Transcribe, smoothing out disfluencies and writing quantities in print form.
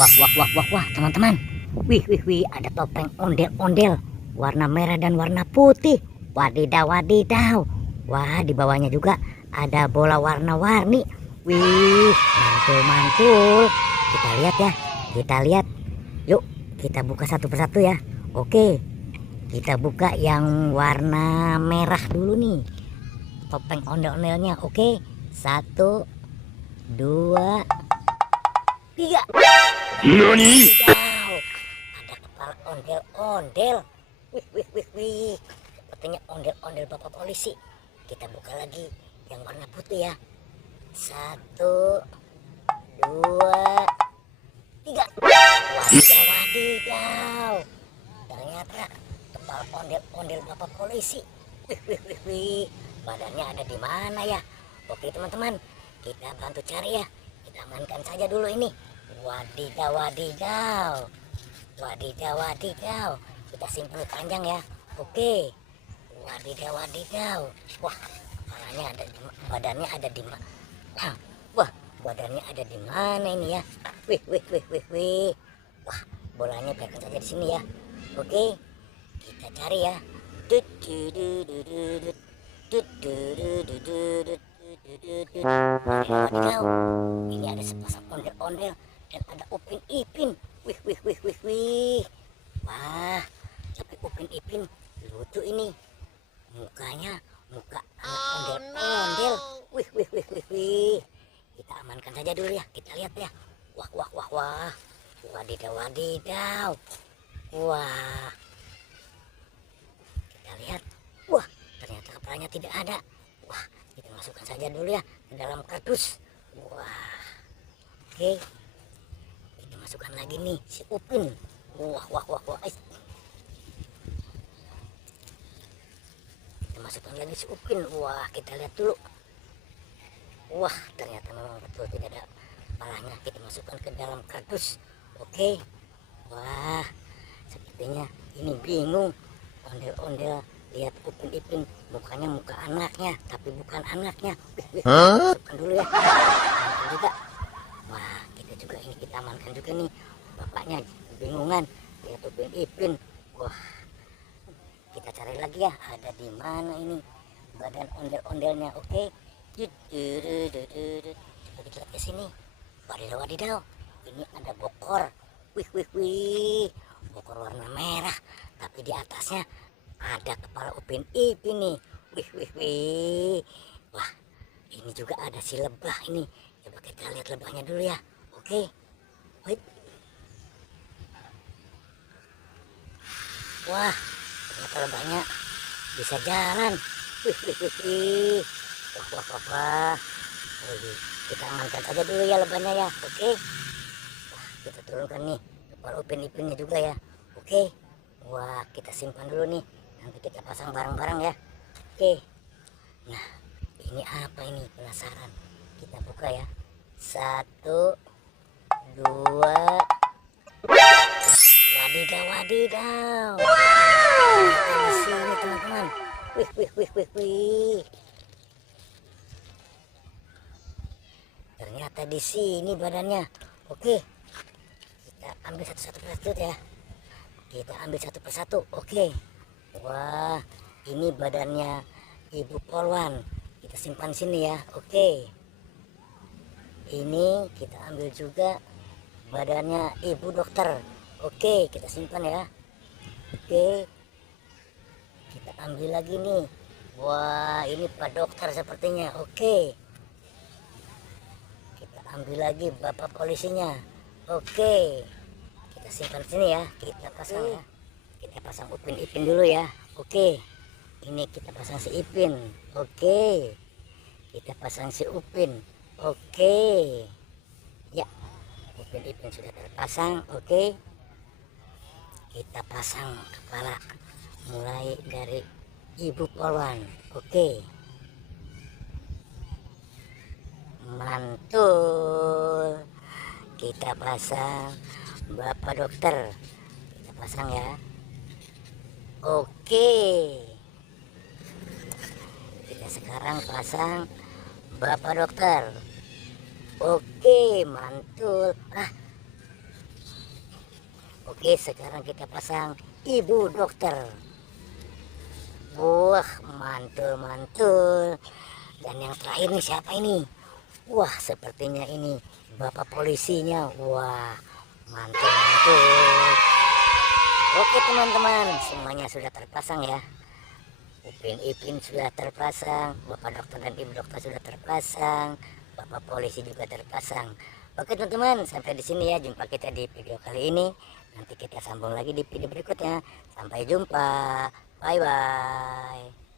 Wah, teman-teman. Wih, ada topeng ondel-ondel warna merah dan warna putih. Wadidaw. Wah, di bawahnya juga ada bola warna-warni. Wih, mantul. Kita lihat. Yuk, kita buka satu persatu ya. Oke, kita buka yang warna merah dulu nih. Topeng ondel-ondelnya. Oke, 1, 2, 3. Nani? Wadidaw, ada kepala ondel-ondel. Wih. Sepertinya ondel-ondel bapak polisi. Kita buka lagi yang warna putih ya. 1, 2, 3. Wadidaw. Ternyata kepala ondel-ondel bapak polisi. Wih. Badannya ada di mana ya? Oke teman-teman, kita bantu cari ya. Kita amankan saja dulu ini. Wadidaw. Kita simpan panjang ya. Oke. Wadidaw. Wah, badannya ada di mana? Wah, badannya ada di mana ini ya? Wih. Wah, bolanya biarkan saja di sini ya. Oke. Kita cari ya. Wadidaw. Ini ada sepasang ondel-ondel dan ada Upin Ipin. Wih. Wah, tapi Upin Ipin lucu ini. Mukanya muka anak ondel-ondel. Wih. Kita amankan saja dulu ya. Kita lihat ya. Wah. Wadidaw. Wah. Kita lihat. Wah, ternyata kepalanya tidak ada. Wah, kita masukkan saja dulu ya ke dalam kardus. Wah. Oke. Kita masukkan lagi nih si Upin. Wah. Kita masukkan lagi si Upin. Wah, kita lihat dulu. Wah, ternyata memang betul tidak ada kepalanya. Kita masukkan ke dalam kardus. Oke. Wah, sepertinya ini bingung. Ondel-ondel lihat Upin Ipin, mukanya muka anaknya, tapi bukan anaknya. Masukkan dulu ya. Amankan juga. Wah, kita amankan juga nih. Bapaknya bingungan lihat Upin Ipin. Wah, kita cari lagi ya. Ada di mana ini badan ondel-ondelnya? Oke. Coba kita lihat ke sini. Wadidaw. Ini ada bokor. Wih. Bokor warna merah, tapi di atasnya ada kepala Upin Ipin nih. Wih. Wah, ini juga ada si lebah ini. Coba kita lihat lebahnya dulu ya. Oke. Wait. Wah, ternyata lebahnya bisa jalan. Wih. Wah. Kita amankan saja dulu ya lebahnya ya. Oke. Wah, kita turunkan nih kepala Upin Ipinnya juga ya. Oke. Wah, kita simpan dulu nih. Nanti kita pasang barang-barang ya. Oke. Nah, ini apa ini? Penasaran. Kita buka ya. 1, 2. Wadidaw. Di sini teman-teman. Wih. Ternyata di sini badannya. Oke. Kita ambil satu-satu ya. Kita ambil satu persatu. Oke. Wah, ini badannya Ibu Polwan. Kita simpan sini ya. Oke. Ini kita ambil juga badannya Ibu Dokter. Oke, kita simpan ya. Oke. Kita ambil lagi nih. Wah, ini Pak Dokter sepertinya. Oke. Kita ambil lagi Bapak polisinya. Oke. Kita simpan sini ya. Kita pasang ya. Kita pasang Upin Ipin dulu ya. Oke. Ini kita pasang si Ipin. Oke. Kita pasang si Upin. Oke. Ya. Upin Ipin sudah terpasang. Oke. Kita pasang kepala mulai dari Ibu Polwan. Oke. Mantul. Kita pasang Bapak Dokter. Kita pasang ya. Oke. Kita sekarang pasang Bapak Dokter. Oke, mantul. Oke, sekarang kita pasang ibu dokter. Wah, mantul-mantul. Dan yang terakhir nih siapa ini? Wah, sepertinya ini bapak polisinya. Wah, mantul-mantul. Oke teman-teman, semuanya sudah terpasang ya. Upin Ipin sudah terpasang, bapak dokter dan ibu dokter sudah terpasang, bapak polisi juga terpasang. Oke teman-teman, sampai di sini ya jumpa kita di video kali ini. Nanti kita sambung lagi di video berikutnya. Sampai jumpa, bye bye.